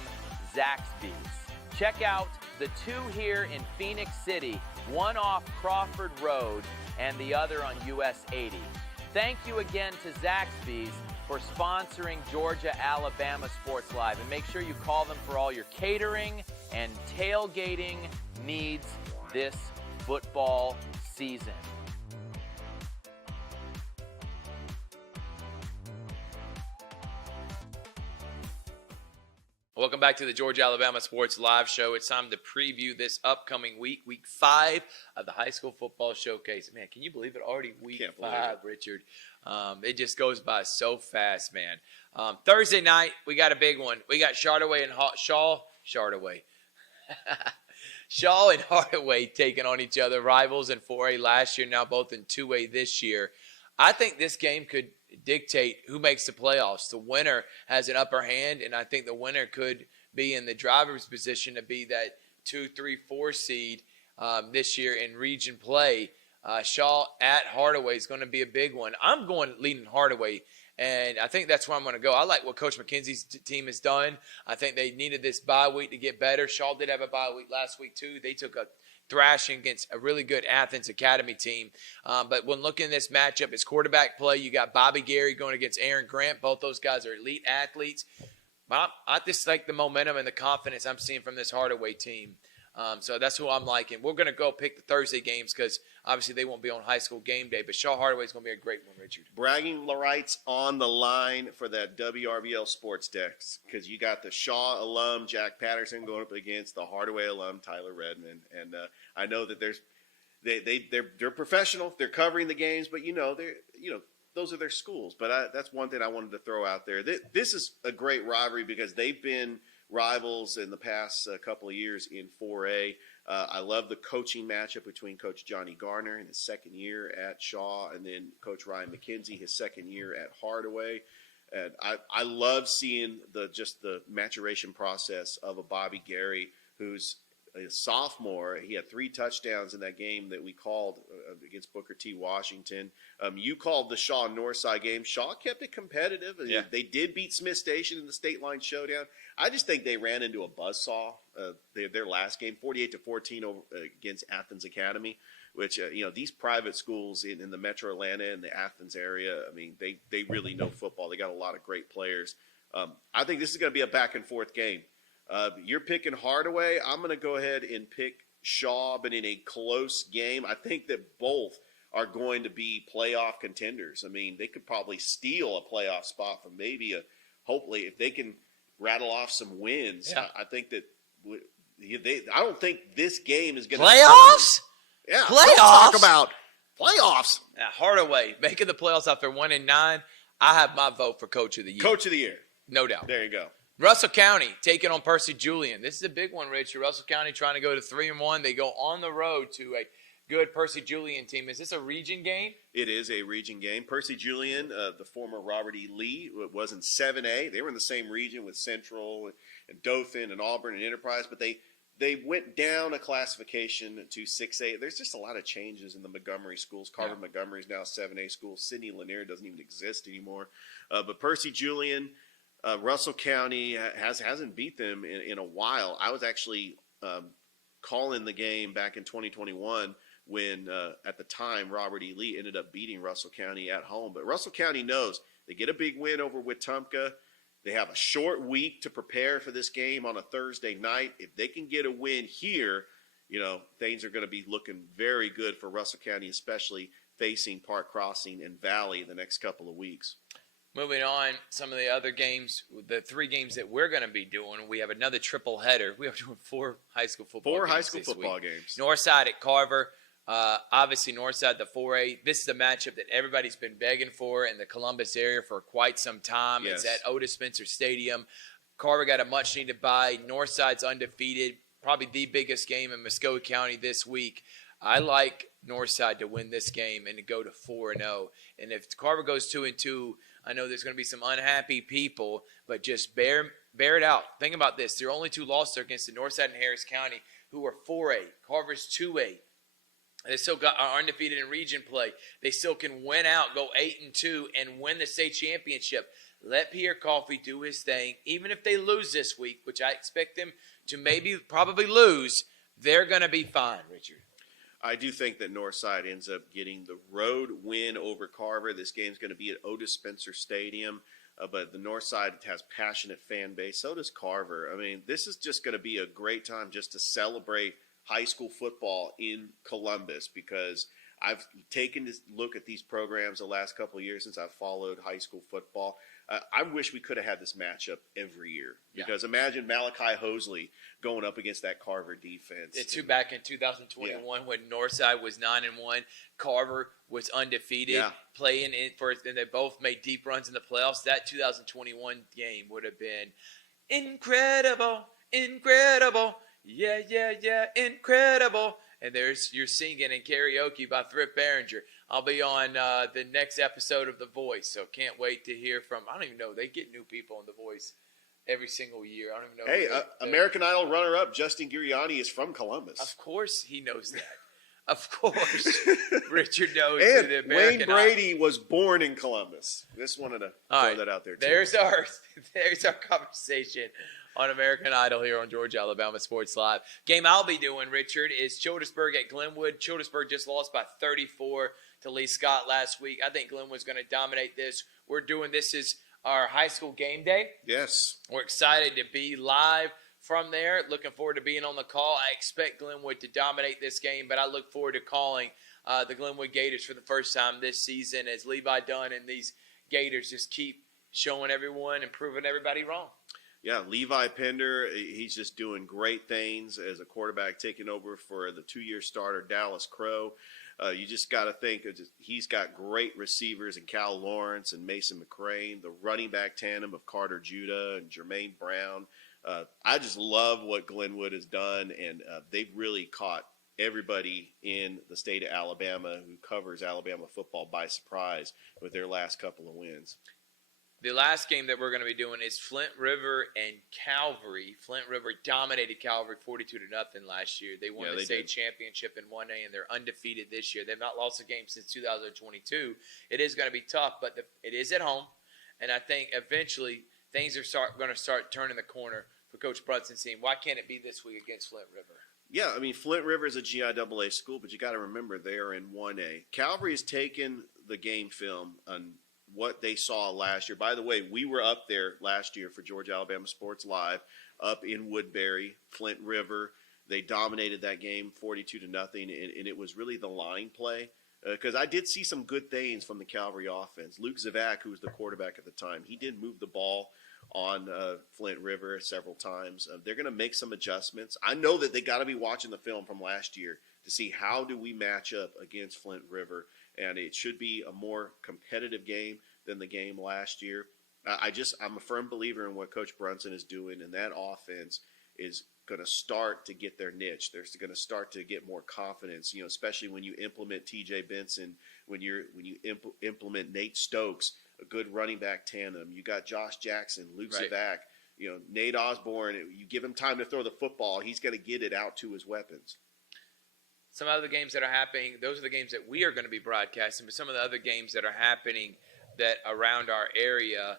Zaxby's. Check out the 2 here in Phoenix City, one off Crawford Road and the other on US 80. Thank you again to Zaxby's for sponsoring Georgia Alabama Sports Live, and make sure you call them for all your catering and tailgating needs this football season. Welcome back to the Georgia Alabama Sports Live Show. It's time to preview this upcoming week, week 5 of the high school football showcase. Man, can you believe it? Already week 5, Richard. It just goes by so fast, man. Thursday night, we got a big one. We got Shardaway and Shaw and Hardaway taking on each other, rivals in 4A last year, now both in 2A this year. I think this game could dictate who makes the playoffs. The winner has an upper hand, and I think the winner could be in the driver's position to be that 2, 3, 4 seed this year in region play. Shaw at Hardaway is going to be a big one. I'm going leading Hardaway And I think that's where I'm going to go. I like what Coach McKenzie's team has done. I think they needed this bye week to get better. Shaw did have a bye week last week, too. They took a thrashing against a really good Athens Academy team. But when looking at this matchup, it's quarterback play. You got Bobby Gary going against Aaron Grant. Both those guys are elite athletes. But I just like the momentum and the confidence I'm seeing from this Hardaway team. So that's who I'm liking. We're going to go pick the Thursday games because obviously they won't be on high school game day. But Shaw Hardaway is going to be a great one, Richard. Bragging rights on the line for that WRVL Sports Desk because you got the Shaw alum Jack Patterson going up against the Hardaway alum Tyler Redmond, and I know that they're professional. They're covering the games, but those are their schools. But that's one thing I wanted to throw out there. This is a great rivalry because they've been rivals in the past couple of years in 4A. I love the coaching matchup between Coach Johnny Garner in his second year at Shaw and then Coach Ryan McKenzie his second year at Hardaway. And I love seeing the maturation process of a Bobby Gary who's a sophomore. He had 3 touchdowns in that game that we called against Booker T. Washington. You called the Shaw Northside game. Shaw kept it competitive. Yeah. They did beat Smith Station in the state line showdown. I just think they ran into a buzzsaw their last game, 48-14 against Athens Academy, which, these private schools in the metro Atlanta and the Athens area, I mean, they really know football. They got a lot of great players. I think this is going to be a back-and-forth game. You're picking Hardaway. I'm going to go ahead and pick Shaw, but in a close game. I think that both are going to be playoff contenders. I mean, they could probably steal a playoff spot from hopefully, if they can rattle off some wins. Yeah. I think that I don't think this game is going to Playoffs? Yeah, Playoffs? Talk about playoffs. Now, Hardaway making the playoffs after 1-9. I have my vote for Coach of the Year. Coach of the Year. No doubt. There you go. Russell County taking on Percy Julian. This is a big one, Richard. Russell County trying to go to 3-1. They go on the road to a good Percy Julian team. Is this a region game? It is a region game. Percy Julian, the former Robert E. Lee, was in 7A. They were in the same region with Central and Dothan and Auburn and Enterprise, but they went down a classification to 6A. There's just a lot of changes in the Montgomery schools. Carver Montgomery is now a 7A school. Sidney Lanier doesn't even exist anymore. But Percy Julian, Russell County hasn't beat them in a while. I was actually calling the game back in 2021 when, at the time, Robert E. Lee ended up beating Russell County at home. But Russell County knows they get a big win over Wetumpka. They have a short week to prepare for this game on a Thursday night. If they can get a win here, things are going to be looking very good for Russell County, especially facing Park Crossing and Valley the next couple of weeks. Moving on, some of the other games, the 3 games that we're going to be doing, we have another triple header. We are doing 4 high school football games. Northside at Carver. Obviously, Northside, the 4A. This is a matchup that everybody's been begging for in the Columbus area for quite some time. Yes. It's at Otis Spencer Stadium. Carver got a much-needed bye. Northside's undefeated. Probably the biggest game in Muskogee County this week. I like Northside to win this game and to go to 4-0. And if Carver goes 2-2, I know there's going to be some unhappy people, but just bear it out. Think about this. Their only 2 losses are against the Northside and Harris County, who are 4A. Carver's 2A. They still are undefeated in region play. They still can win out, go 8-2, and win the state championship. Let Pierre Coffey do his thing. Even if they lose this week, which I expect them to probably lose, they're going to be fine, Richard. I do think that Northside ends up getting the road win over Carver. This game's going to be at Otis Spencer Stadium, but the Northside has passionate fan base. So does Carver. I mean, this is just going to be a great time just to celebrate high school football in Columbus because I've taken a look at these programs the last couple of years since I've followed high school football. I wish we could have had this matchup every year because imagine Malachi Hosley going up against that Carver defense. It's back in 2021 when Northside was 9-1, Carver was undefeated, playing in first, and they both made deep runs in the playoffs. That 2021 game would have been incredible, yeah, incredible. And you're singing in karaoke by Thrift Barringer. I'll be on the next episode of The Voice, so can't wait to hear from. I don't even know. They get new people on The Voice every single year. I don't even know. Hey, American Idol runner-up Justin Giriani is from Columbus. Of course he knows that. Of course, Richard knows And the American Wayne Brady was born in Columbus. Just wanted to throw that out there, too. There's our conversation on American Idol here on Georgia Alabama Sports Live. Game I'll be doing, Richard, is Childersburg at Glenwood. Childersburg just lost by 34 to Lee Scott last week. I think Glenwood's going to dominate this. This is our high school game day. Yes. We're excited to be live from there. Looking forward to being on the call. I expect Glenwood to dominate this game, but I look forward to calling the Glenwood Gators for the first time this season as Levi Dunn and these Gators just keep showing everyone and proving everybody wrong. Yeah, Levi Pender, he's just doing great things as a quarterback, taking over for the 2-year starter, Dallas Crow. You just got to think he's got great receivers in Cal Lawrence and Mason McCrane, the running back tandem of Carter Judah and Jermaine Brown. I just love what Glenwood has done, and they've really caught everybody in the state of Alabama who covers Alabama football by surprise with their last couple of wins. The last game that we're going to be doing is Flint River and Calvary. Flint River dominated Calvary 42-0 last year. They won the state championship in 1A, and they're undefeated this year. They've not lost a game since 2022. It is going to be tough, but it is at home, and I think eventually things are going to start turning the corner for Coach Brunson's team. Why can't it be this week against Flint River? Yeah, I mean, Flint River is a GIAA school, but you got to remember they are in 1A. Calvary has taken the game film on what they saw last year. By the way, we were up there last year for Georgia Alabama Sports Live up in Woodbury, Flint River. They dominated that game 42-0, and it was really the line play. Because I did see some good things from the Calvary offense. Luke Zivak, who was the quarterback at the time, he did move the ball on Flint River several times. They're going to make some adjustments. I know that they got to be watching the film from last year to see how do we match up against Flint River, and it should be a more competitive game than the game last year. I'm a firm believer in what Coach Brunson is doing, and that offense is going to start to get their niche. They're going to start to get more confidence, especially when you implement T.J. Benson, when you implement Nate Stokes, a good running back tandem. You got Josh Jackson, Luke Zivak, Nate Osborne. You give him time to throw the football, he's going to get it out to his weapons. Some other games that are happening, those are the games that we are going to be broadcasting, but some of the other games that are happening that around our area,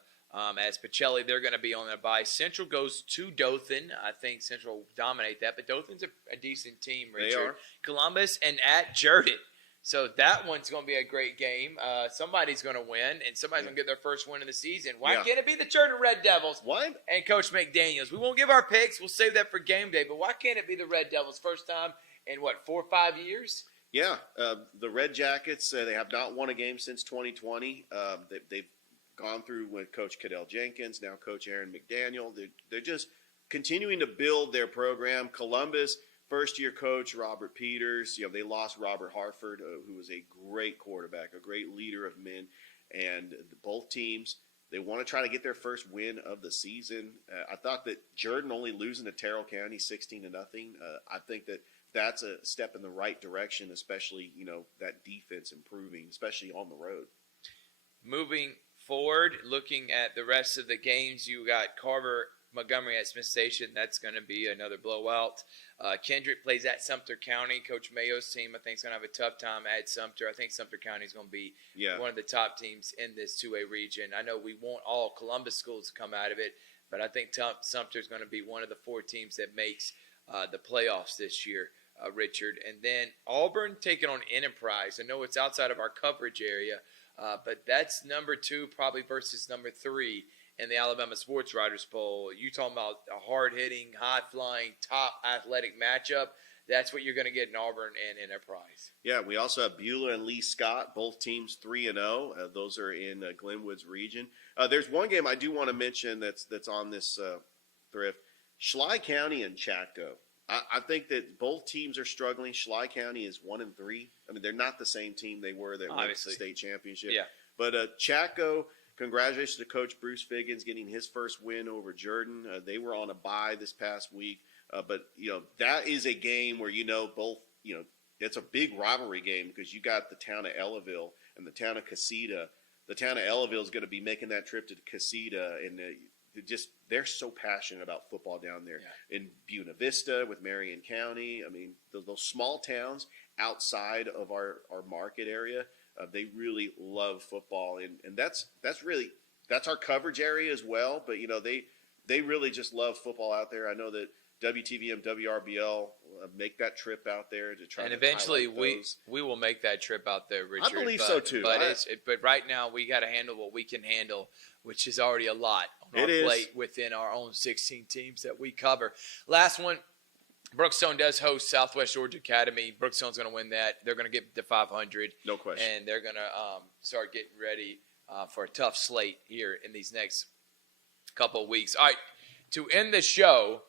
as Pacelli, they're going to be on their bye. Central goes to Dothan. I think Central will dominate that, but Dothan's a decent team, Richard. They are. Columbus and at Jordan. So that one's going to be a great game. Somebody's going to win, and somebody's going to get their first win of the season. Why can't it be the Jordan Red Devils? Why? And Coach McDaniels. We won't give our picks. We'll save that for game day, but why can't it be the Red Devils? First time in, 4 or 5 years? Yeah, the Red Jackets, they have not won a game since 2020. They've gone through with Coach Cadell Jenkins, now Coach Aaron McDaniel. They're just continuing to build their program. Columbus, first-year coach Robert Peters. They lost Robert Harford, who was a great quarterback, a great leader of men. And both teams, they want to try to get their first win of the season. I thought that Jordan only losing to Terrell County 16-0. I think that that's a step in the right direction, especially, that defense improving, especially on the road. Moving forward, looking at the rest of the games, you got Carver Montgomery at Smith Station. That's going to be another blowout. Kendrick plays at Sumter County. Coach Mayo's team, I think, is going to have a tough time at Sumter. I think Sumter County is going to be one of the top teams in this 2A region. I know we want all Columbus schools to come out of it, but I think Sumter is going to be one of the 4 teams that makes the playoffs this year, Richard. And then Auburn taking on Enterprise. I know it's outside of our coverage area, but that's number 2 probably versus number 3 in the Alabama Sports Writers Poll. You talking about a hard-hitting, high-flying, top athletic matchup. That's what you're going to get in Auburn and Enterprise. Yeah, we also have Beulah and Lee Scott, both teams 3-0. Those are in Glenwood's region. There's one game I do want to mention that's on this thrift. Schley County and Chatco. I think that both teams are struggling. Schley County is 1-3. I mean, they're not the same team they were that won the state championship. Yeah. But Chatco, congratulations to Coach Bruce Figgins getting his first win over Jordan. They were on a bye this past week. But, that is a game where, both, it's a big rivalry game because you got the town of Ellaville and the town of Casita. The town of Ellaville is going to be making that trip to Casita, and they're so passionate about football down there. In Buena Vista with Marion County, I mean, those small towns, outside of our market area, they really love football, and that's our coverage area as well. But they really just love football out there. I know that WTVM, WRBL make that trip out there to try. And eventually we will make that trip out there, Richard. I believe so too. But right now we got to handle what we can handle, which is already a lot on our plate within our own 16 teams that we cover. Last one. Brookstone does host Southwest Georgia Academy. Brookstone's going to win that. They're going to get to 500. No question. And they're going to start getting ready for a tough slate here in these next couple of weeks. All right, to end the show,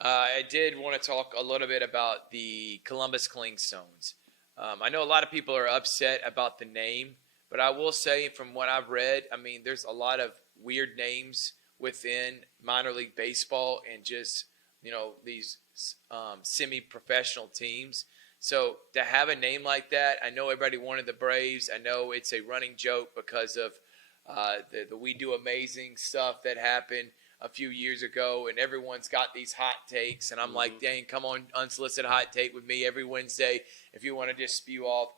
I did want to talk a little bit about the Columbus Clingstones. I know a lot of people are upset about the name, but I will say from what I've read, I mean, there's a lot of weird names within minor league baseball and just, these semi-professional teams. So to have a name like that, I know everybody wanted the Braves. I know it's a running joke because of the We Do Amazing stuff that happened a few years ago, and everyone's got these hot takes, and I'm like, dang, come on, unsolicited hot take with me every Wednesday if you want to just spew off.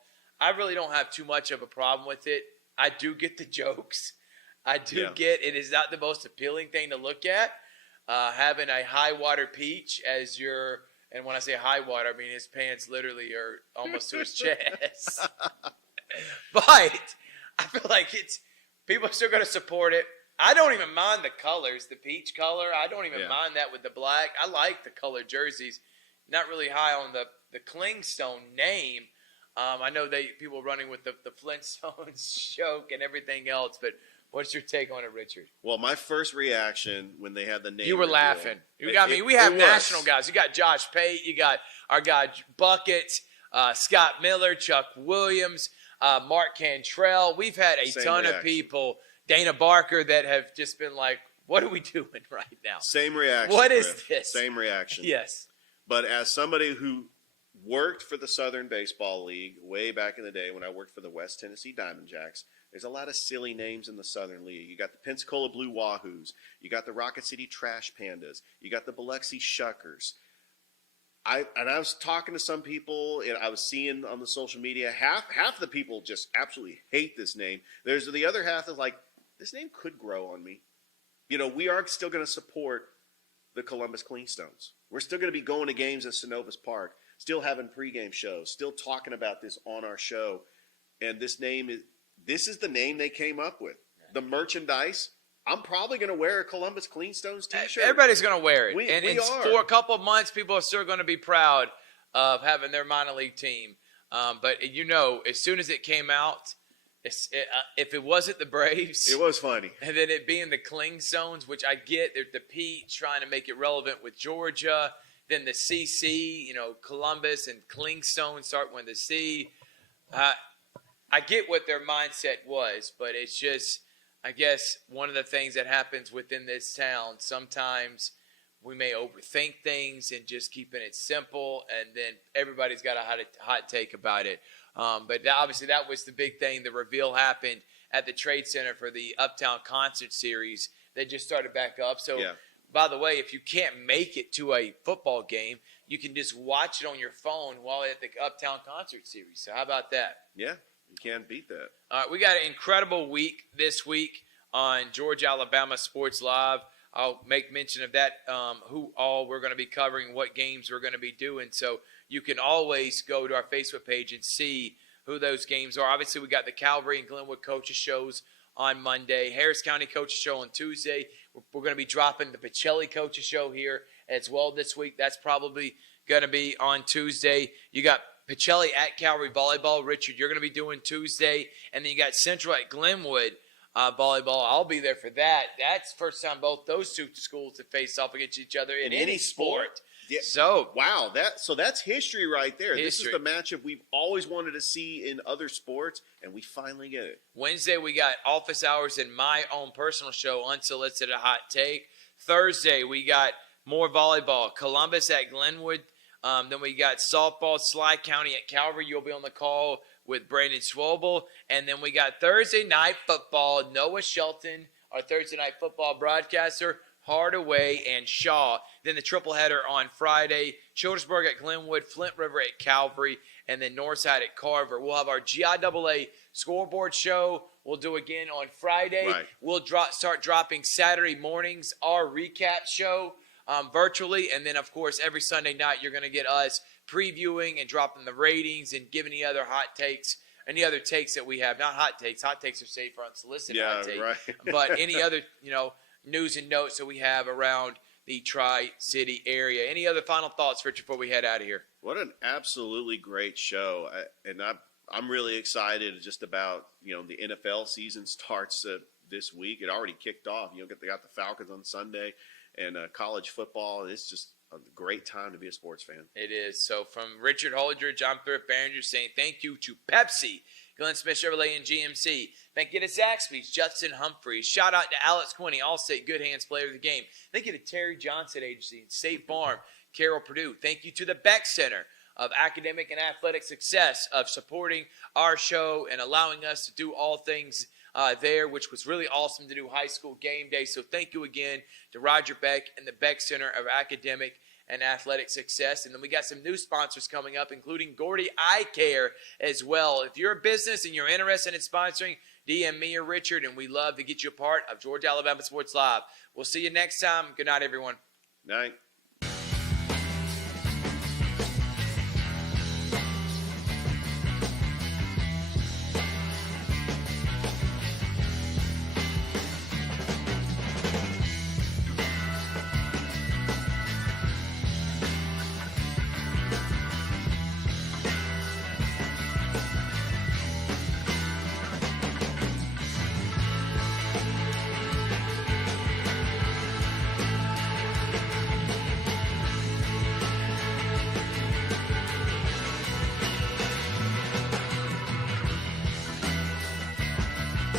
I really don't have too much of a problem with it. I do get the jokes. I do get it is not the most appealing thing to look at. Having a high water peach as your, and when I say high water, I mean his pants literally are almost to his chest. But I feel like people are still going to support it. I don't even mind the colors, the peach color. I don't even mind that with the black. I like the colored jerseys. Not really high on the Clingstone name. I know people running with the Flintstones joke and everything else, but what's your take on it, Richard? Well, my first reaction when they had the name. You were laughing. We have national guys. You got Josh Pate. You got our guy Buckets, Scott Miller, Chuck Williams, Mark Cantrell. We've had a ton of people, Dana Barker, that have just been like, what are we doing right now? Same reaction. What is this? Same reaction. Yes. But as somebody who worked for the Southern Baseball League way back in the day when I worked for the West Tennessee Diamond Jacks, there's a lot of silly names in the Southern League. You got the Pensacola Blue Wahoos. You got the Rocket City Trash Pandas. You got the Biloxi Shuckers. I was talking to some people, and I was seeing on the social media, half the people just absolutely hate this name. There's the other half that's like, this name could grow on me. We are still going to support the Columbus Clingstones. We're still going to be going to games at Synovus Park, still having pregame shows, still talking about this on our show. And this is the name they came up with. The merchandise, I'm probably going to wear a Columbus Clingstones t-shirt. Everybody's going to wear it. We are. For a couple of months, people are still going to be proud of having their minor league team. But, as soon as it came out, if it wasn't the Braves. It was funny. And then it being the Clingstones, which I get, the Peach trying to make it relevant with Georgia. Then the CC, Columbus and Clingstone start with the C. I get what their mindset was, but it's just, I guess, one of the things that happens within this town. Sometimes we may overthink things and just keeping it simple, and then everybody's got a hot take about it. But obviously that was the big thing. The reveal happened at the Trade Center for the Uptown Concert Series. They just started back up. So, by the way, if you can't make it to a football game, you can just watch it on your phone while at the Uptown Concert Series. So how about that? Yeah. You can't beat that. All right, we got an incredible week this week on Georgia Alabama Sports Live. I'll make mention of that, who all we're going to be covering, what games we're going to be doing. So you can always go to our Facebook page and see who those games are. Obviously, we got the Calvary and Glenwood coaches shows on Monday, Harris County coaches show on Tuesday. We're going to be dropping the Pacelli coaches show here as well this week. That's probably going to be on Tuesday. You got Pacelli at Calvary Volleyball. Richard, you're going to be doing Tuesday. And then you got Central at Glenwood Volleyball. I'll be there for that. That's the first time both those two schools have faced off against each other in any sport. Yeah. So, wow, that's history right there. History. This is the matchup we've always wanted to see in other sports, and we finally get it. Wednesday, we got office hours in my own personal show, Unsolicited Hot Take. Thursday, we got more volleyball, Columbus at Glenwood. Then we got softball, Sly County at Calvary. You'll be on the call with Brandon Schwabel. And then we got Thursday night football, Noah Shelton, our Thursday night football broadcaster, Hardaway and Shaw. Then the triple header on Friday, Childersburg at Glenwood, Flint River at Calvary. and then Northside at Carver. We'll have our GIAA scoreboard show. We'll do again on Friday. Right. We'll start dropping Saturday mornings our recap show virtually, and then of course every Sunday night you're going to get us previewing and dropping the ratings and giving any other hot takes, any other takes that we have. Not hot takes. Hot takes are safe for unsolicited hot takes. Right. But any other news and notes that we have around the Tri-City area. Any other final thoughts, Richard, before we head out of here? What an absolutely great show. I'm really excited just about, the NFL season starts this week. It already kicked off. They got the Falcons on Sunday and college football. It's just a great time to be a sports fan. It is. So from Richard Holdridge, I'm Thrift Barringer saying thank you to Pepsi, Glenn Smith Chevrolet and GMC. Thank you to Zaxby's, Justin Humphreys. Shout out to Alex Quinney, Allstate Good Hands Player of the Game. Thank you to Terry Johnson Agency and State Farm, Carol Purdue. Thank you to the Beck Center of Academic and Athletic Success of supporting our show and allowing us to do all things there, which was really awesome to do high school game day. So thank you again to Roger Beck and the Beck Center of Academic and Athletic Success. And then we got some new sponsors coming up, including Gordy Eye Care as well. If you're a business and you're interested in sponsoring, DM me or Richard, and we love to get you a part of Georgia Alabama Sports Live. We'll see you next time. Good night, everyone. Night.